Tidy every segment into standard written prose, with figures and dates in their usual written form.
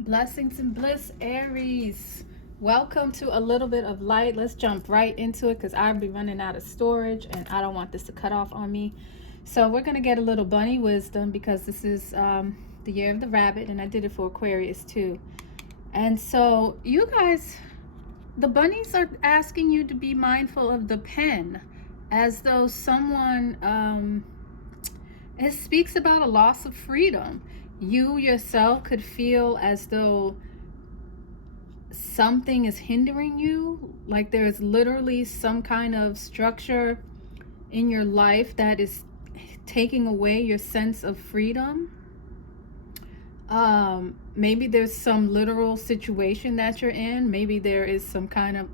Blessings and bliss, Aries. Welcome to a little bit of light. Let's jump right into it because I'll be running out of storage and I don't want this to cut off on me. So we're going to get a little bunny wisdom because this is the year of the rabbit, and I did it for Aquarius too. And so you guys, the bunnies are asking you to be mindful of the pen, as though someone, it speaks about a loss of freedom. You yourself could feel as though something is hindering you, like there's literally some kind of structure in your life that is taking away your sense of freedom. Maybe there's some literal situation that you're in. Maybe there is some kind of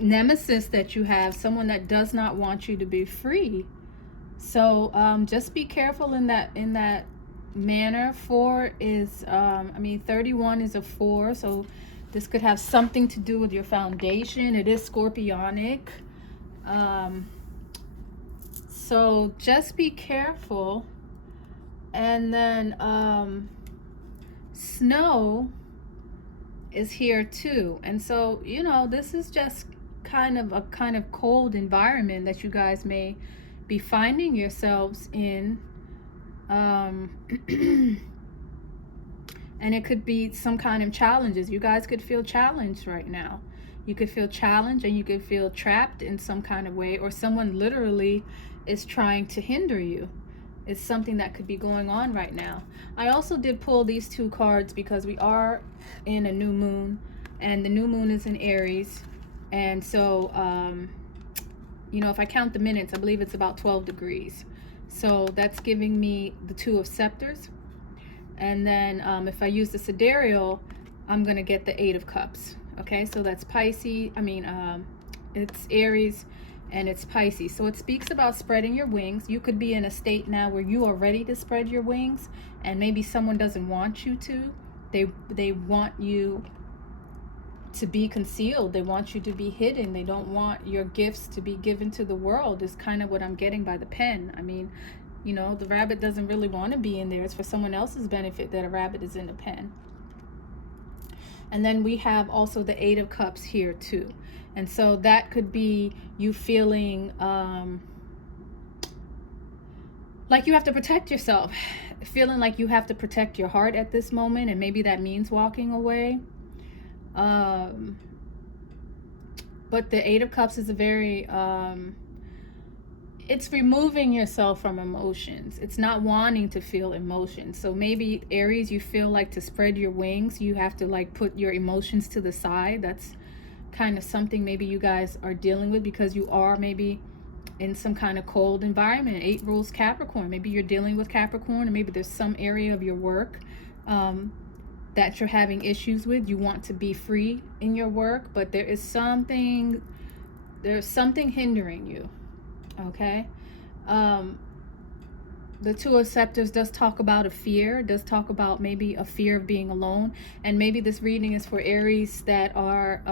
nemesis that you have, someone that does not want you to be free. So just be careful in that manner. 4 is 31 is a 4, so this could have something to do with your foundation. It is scorpionic, so just be careful. And then snow is here too, and so this is just kind of a cold environment that you guys may be finding yourselves in. And it could be some kind of challenges. You guys could feel challenged right now. You could feel challenged, and you could feel trapped in some kind of way, or someone literally is trying to hinder you. It's something that could be going on right now. I also did pull these 2 cards because we are in a new moon, and the new moon is in Aries. And so if I count the minutes, I believe it's about 12 degrees. So that's giving me the 2 of scepters. And then if I use the sidereal, I'm going to get the 8 of cups. Okay, so that's Pisces. It's Aries and it's Pisces. So it speaks about spreading your wings. You could be in a state now where you are ready to spread your wings, and maybe someone doesn't want you to. They want you to be concealed. They want you to be hidden. They don't want your gifts to be given to the world, is kind of what I'm getting by the pen. The rabbit doesn't really want to be in there. It's for someone else's benefit that a rabbit is in a pen. And then we have also the 8 of cups here too. And so that could be you feeling like you have to protect yourself, feeling like you have to protect your heart at this moment, and maybe that means walking away. But the 8 of cups is a very it's removing yourself from emotions. It's not wanting to feel emotions. So maybe Aries, you feel like to spread your wings, you have to like put your emotions to the side. That's kind of something maybe you guys are dealing with, because you are maybe in some kind of cold environment. 8 rules Capricorn. Maybe you're dealing with Capricorn, or maybe there's some area of your work that you're having issues with. You want to be free in your work, but there's something hindering you. Okay, the 2 of scepters does talk about a fear. It does talk about maybe a fear of being alone, and maybe this reading is for Aries that are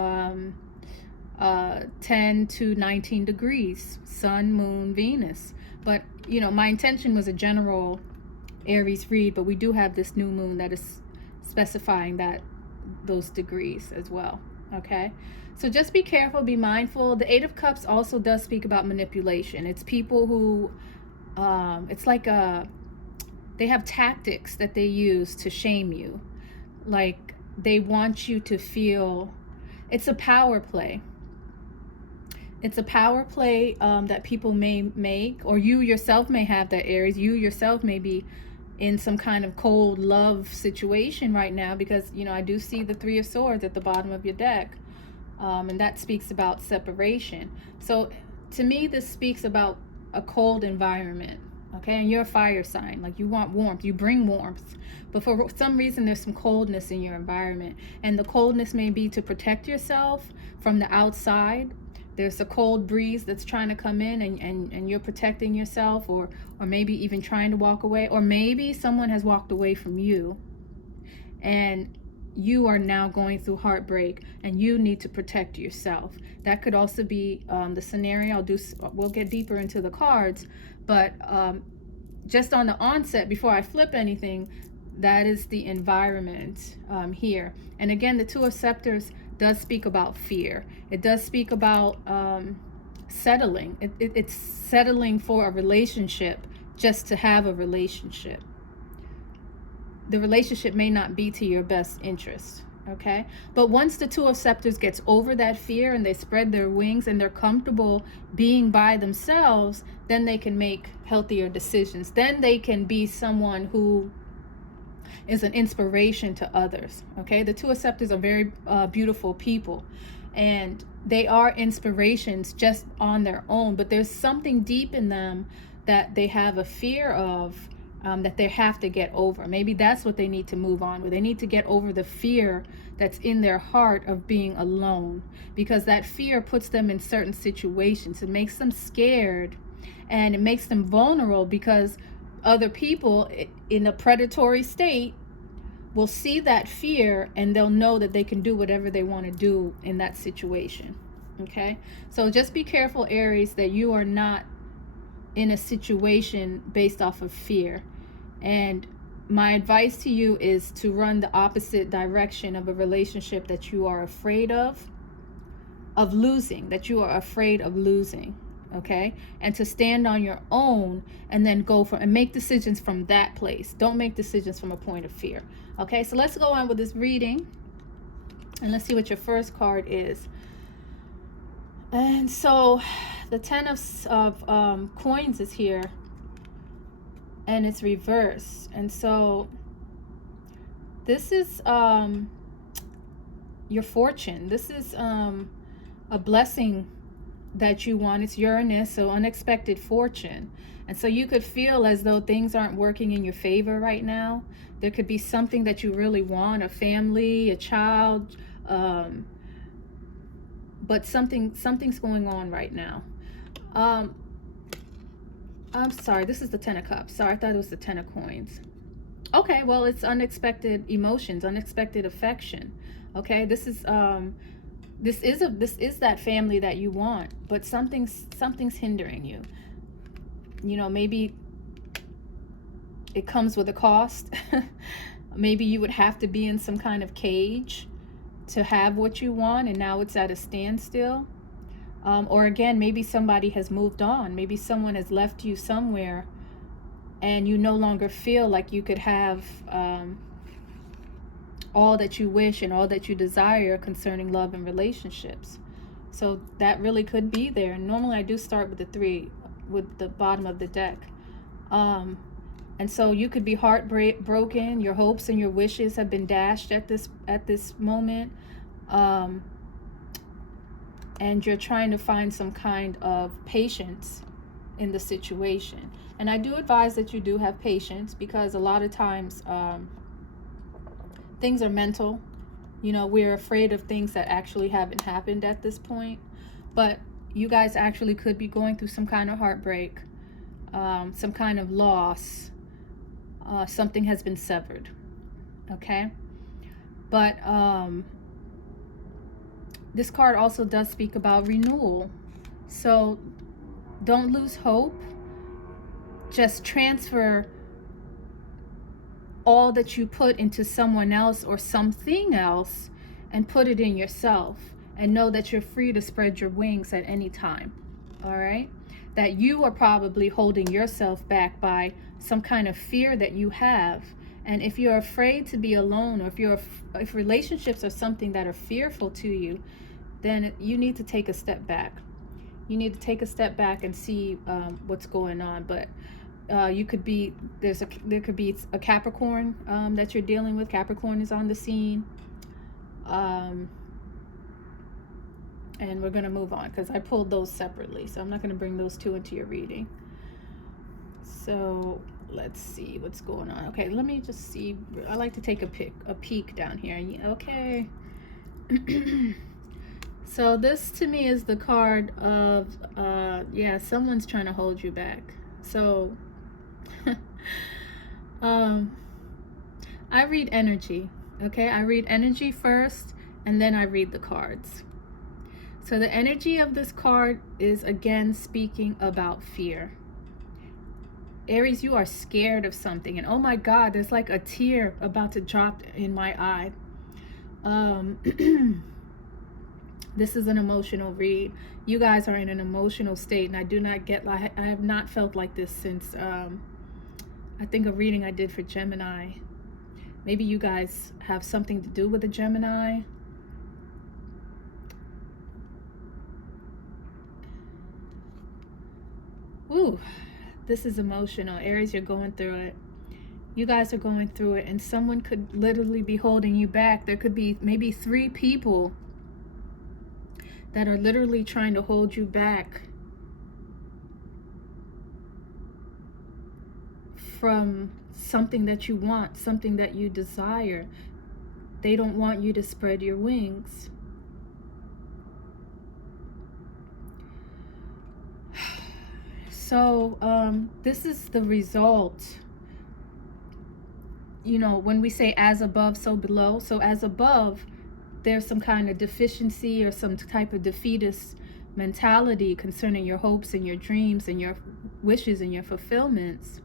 10 to 19 degrees, Sun, Moon, Venus. But my intention was a general Aries read, but we do have this new moon that is specifying that those degrees as well. Okay, so just be careful, be mindful. The 8 of cups also does speak about manipulation. It's people who it's like they have tactics that they use to shame you. Like they want you to feel it's a power play. It's a power play that people may make, or you yourself may have that, Aries. You yourself may be in some kind of cold love situation right now, because I do see the 3 of swords at the bottom of your deck, and that speaks about separation. So to me, this speaks about a cold environment. Okay, and you're a fire sign, like you want warmth, you bring warmth, but for some reason there's some coldness in your environment, and the coldness may be to protect yourself from the outside. There's a cold breeze that's trying to come in, and you're protecting yourself, or maybe even trying to walk away, or maybe someone has walked away from you and you are now going through heartbreak and you need to protect yourself. That could also be the scenario. We'll get deeper into the cards, but just on the onset, before I flip anything, that is the environment here. And again, the Two of Scepters does speak about fear. It does speak about settling. It's settling for a relationship just to have a relationship. The relationship may not be to your best interest, okay? But once the Two of Scepters gets over that fear and they spread their wings and they're comfortable being by themselves, then they can make healthier decisions. Then they can be someone who is an inspiration to others, okay? The Two of Scepters are very beautiful people, and they are inspirations just on their own, but there's something deep in them that they have a fear of, that they have to get over. Maybe that's what they need to move on with. They need to get over the fear that's in their heart of being alone, because that fear puts them in certain situations. It makes them scared, and it makes them vulnerable, because other people in a predatory state will see that fear and they'll know that they can do whatever they want to do in that situation. Okay, so just be careful, Aries, that you are not in a situation based off of fear. And my advice to you is to run the opposite direction of a relationship that you are afraid of losing, that you are afraid of losing. Okay, and to stand on your own and then go for and make decisions from that place. Don't make decisions from a point of fear. Okay, so let's go on with this reading and let's see what your first card is. And so the Ten of Coins is here, and it's reversed. And so this is your fortune. This is a blessing that you want. It's Uranus, so unexpected fortune. And so you could feel as though things aren't working in your favor right now. There could be something that you really want, a family, a child, but something's going on right now. I'm sorry, this is the Ten of Cups. Sorry, I thought it was the Ten of Coins. Okay, well, it's unexpected emotions, unexpected affection. Okay, this is that family that you want, but something's hindering you. You know, maybe it comes with a cost. Maybe you would have to be in some kind of cage to have what you want, and now it's at a standstill. Or again, maybe somebody has moved on. Maybe someone has left you somewhere, and you no longer feel like you could have all that you wish and all that you desire concerning love and relationships. So that really could be there. And normally I do start with the three, with the bottom of the deck. And so you could be heartbroken. Your hopes and your wishes have been dashed at this moment. And you're trying to find some kind of patience in the situation. And I do advise that you do have patience, because a lot of times things are mental. You know, we're afraid of things that actually haven't happened at this point. But you guys actually could be going through some kind of heartbreak, some kind of loss. Something has been severed. Okay? But this card also does speak about renewal. So don't lose hope. Just transfer all that you put into someone else or something else and put it in yourself, and know that you're free to spread your wings at any time. All right? That you are probably holding yourself back by some kind of fear that you have. And if you're afraid to be alone, or if relationships are something that are fearful to you, then you need to take a step back. You need to take a step back and see what's going on. But you could be there could be a Capricorn that you're dealing with. Capricorn is on the scene. And we're going to move on, because I pulled those separately, so I'm not going to bring those two into your reading. So let's see what's going on. Okay, let me just see. I like to take a peek down here. Okay. So this to me is the card of yeah, someone's trying to hold you back. So I read energy. Okay, I read energy first, and then I read the cards. So the energy of this card is again speaking about fear. Aries, you are scared of something, and oh my God, there's like a tear about to drop in my eye. This is an emotional read. You guys are in an emotional state, and I do not get, I have not felt like this since I think a reading I did for Gemini. Maybe you guys have something to do with the Gemini. Ooh, this is emotional. Aries, you're going through it. You guys are going through it, and someone could literally be holding you back. There could be maybe 3 people that are literally trying to hold you back from something that you want, something that you desire. They don't want you to spread your wings. So this is the result. You know, when we say as above, so below. So as above, there's some kind of deficiency or some type of defeatist mentality concerning your hopes and your dreams and your wishes and your fulfillments,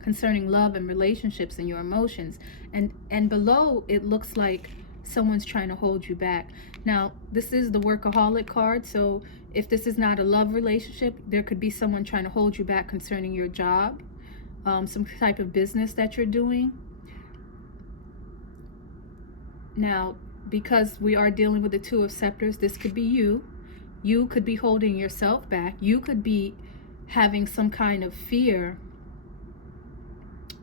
concerning love and relationships and your emotions. And below, it looks like someone's trying to hold you back. Now, this is the workaholic card, so if this is not a love relationship, there could be someone trying to hold you back concerning your job, some type of business that you're doing. Now, because we are dealing with the 2 of Scepters, this could be you. You could be holding yourself back. You could be having some kind of fear.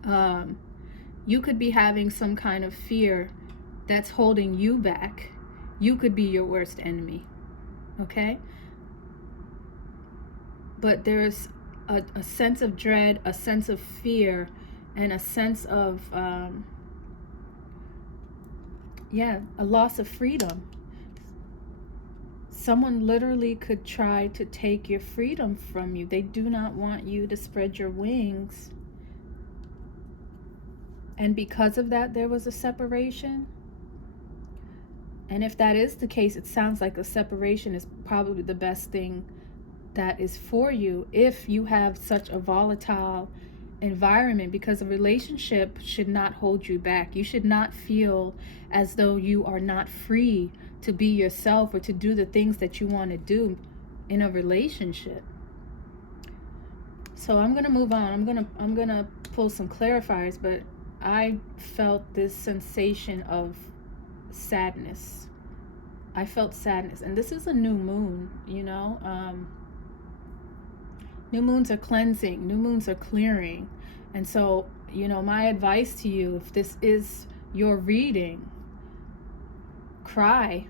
You could be having some kind of fear that's holding you back. You could be your worst enemy. Okay? But there's a sense of dread, a sense of fear, and a sense of a loss of freedom. Someone literally could try to take your freedom from you. They do not want you to spread your wings. And because of that, there was a separation. And if that is the case, it sounds like a separation is probably the best thing that is for you if you have such a volatile environment, because a relationship should not hold you back. You should not feel as though you are not free to be yourself or to do the things that you want to do in a relationship. So I'm going to move on. I'm going to pull some clarifiers, but I felt this sensation of sadness. I felt sadness, and this is a new moon, you know. New moons are cleansing, new moons are clearing. And so, you know, my advice to you, if this is your reading, cry.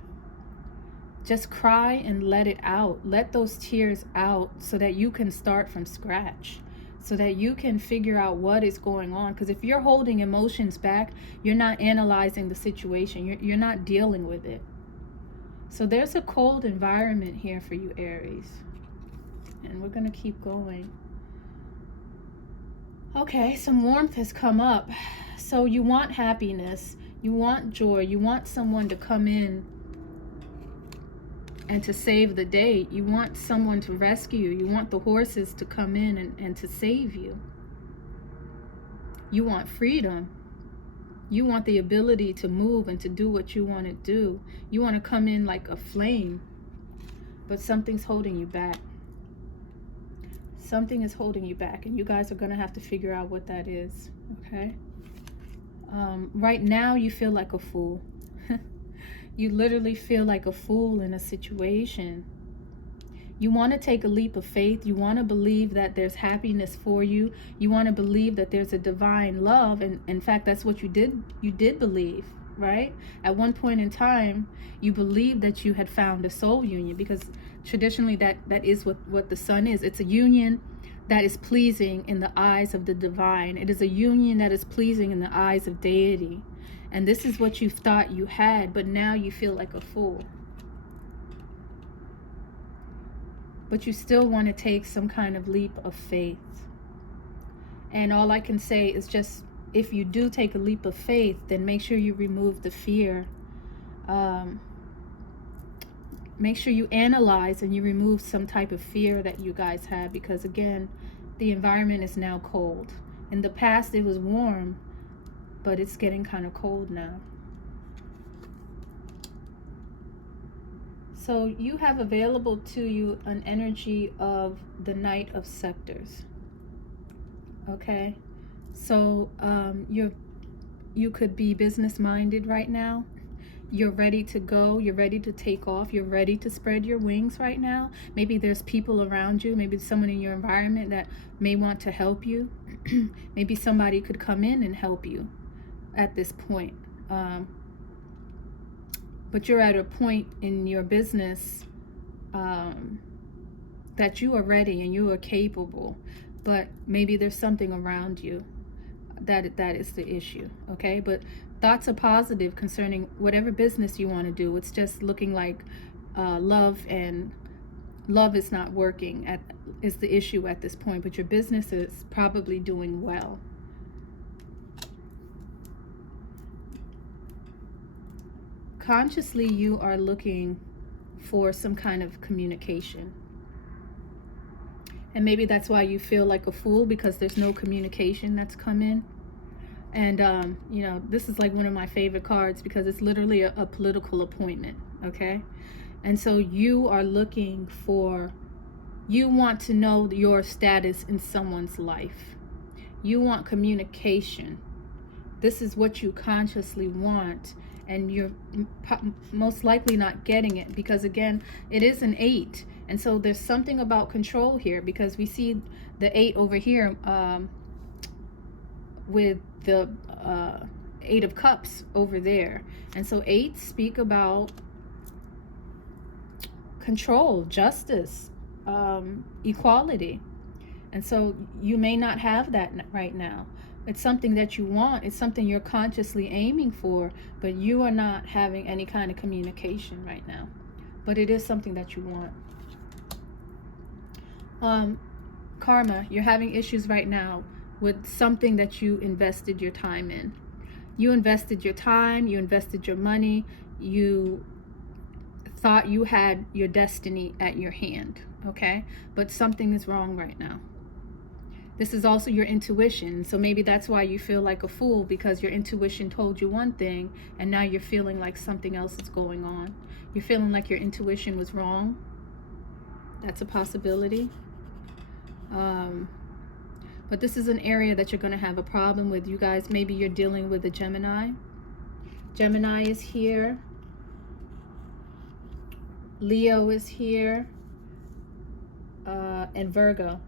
Just cry and let it out. Let those tears out so that you can start from scratch, so that you can figure out what is going on. Because if you're holding emotions back, you're not analyzing the situation. You're not dealing with it. So there's a cold environment here for you, Aries. And we're going to keep going. Okay, some warmth has come up. So you want happiness. You want joy. You want someone to come in and to save the day. You want someone to rescue you. You want the horses to come in and to save you. You want freedom. You want the ability to move and to do what you want to do. You want to come in like a flame. But something's holding you back. Something is holding you back, and you guys are going to have to figure out what that is, okay? Right now, you feel like a fool. You literally feel like a fool in a situation. You want to take a leap of faith. You want to believe that there's happiness for you. You want to believe that there's a divine love, and in fact, that's what you did believe, right? At one point in time, you believed that you had found a soul union, because traditionally that is what the sun is. It's a union that is pleasing in the eyes of the divine. It is a union that is pleasing in the eyes of deity. And this is what you thought you had, but now you feel like a fool. But you still want to take some kind of leap of faith. And all I can say is just, if you do take a leap of faith, then make sure you remove the fear. Make sure you analyze and you remove some type of fear that you guys have, because again, the environment is now cold. In the past it was warm, but it's getting kind of cold now. So you have available to you an energy of the Knight of Scepters. Okay, so you could be business minded right now. You're ready to go. You're ready to take off. You're ready to spread your wings right now. Maybe there's people around you. Maybe someone in your environment that may want to help you. Maybe somebody could come in and help you at this point. But you're at a point in your business that you are ready and you are capable. But maybe there's something around you that is the issue. Okay, but thoughts are positive concerning whatever business you want to do. It's just looking like love is not working is the issue at this point, but your business is probably doing well. Consciously you are looking for some kind of communication, and maybe that's why you feel like a fool, because there's no communication that's come in. And you know, this is like one of my favorite cards because it's literally a political appointment. Okay, and so you are looking for, you want to know your status in someone's life. You want communication. This is what you consciously want, and you're most likely not getting it because, again, it is an 8, and so there's something about control here, because we see the 8 over here with the 8 of Cups over there, and so 8s speak about control, justice, equality, and so you may not have that right now. It's something that you want. It's something you're consciously aiming for, but you are not having any kind of communication right now. But it is something that you want. Karma, you're having issues right now with something that you invested your time in. You invested your time, you invested your money, you thought you had your destiny at your hand, okay? But something is wrong right now. This is also your intuition. So maybe that's why you feel like a fool, because your intuition told you one thing and now you're feeling like something else is going on. You're feeling like your intuition was wrong. That's a possibility. But this is an area that you're going to have a problem with. You guys, maybe you're dealing with a Gemini. Gemini is here. Leo is here. And Virgo.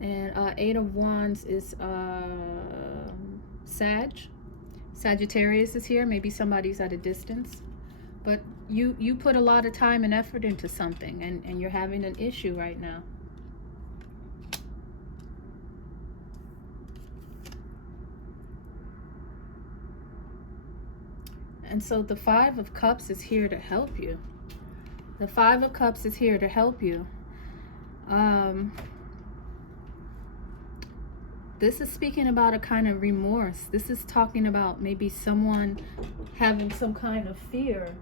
And 8 of Wands is Sagittarius is here. Maybe somebody's at a distance. But you put a lot of time and effort into something, and you're having an issue right now. And so the 5 of Cups is here to help you. The 5 of Cups is here to help you. This is speaking about a kind of remorse. This is talking about maybe someone having some kind of fear